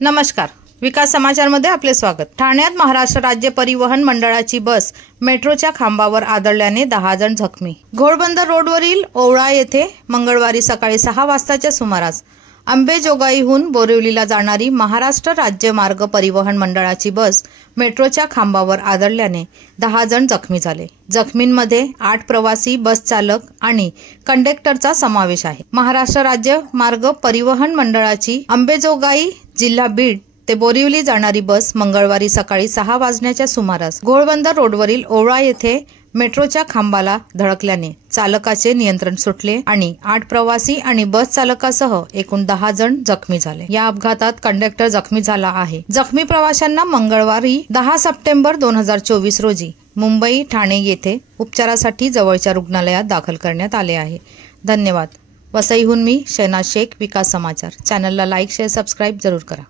नमस्कार, विकास समाचारमध्ये आपले स्वागत। ठाण्यात महाराष्ट्र राज्य परिवहन मंडळाची बस मेट्रोच्या खांबावर आदळल्याने 10 जण जखमी। घोडबंदर रोडवरील ओवळा येथे मंगळवारी सकाळी 6 वाजताच्या सुमारास अंबेजोगाईहून बोरिवलीला जाणारी महाराष्ट्र राज्य मार्ग परिवहन मंडळाची बस मेट्रोच्या खांबावर आदळल्याने 10 जण जखमी झाले। जखमींमध्ये 8 प्रवासी, बस चालक आणि कंडक्टरचा समावेश आहे। महाराष्ट्र राज्य मार्ग परिवहन मंडळाची अंबेजोगाई, जिल्हा बीड ते बोरिवली जाणारी बस मंगळवारी सकाळी 6 वाजण्याच्या सुमारास घोडबंदर रोडवरील ओवळा येथे मेट्रोच्या खांबाला धडकल्याने चालकाचे नियंत्रण सुटले आणि 8 प्रवासी आणि बस चालकासह एकूण 10 जण जखमी झाले। या अपघातात कंडक्टर जखमी झाला आहे। जखमी प्रवाशांना मंगळवारी 10 सप्टेंबर 2024 रोजी मुंबई ठाणे येथे उपचारासाठी जवळच्या रुग्णालयात दाखल करण्यात आले आहे। धन्यवाद। वसईहून मी शहनाज शेख, विकास समाचार। चॅनलला लाईक, शेअर, सबस्क्राईब जरूर करा।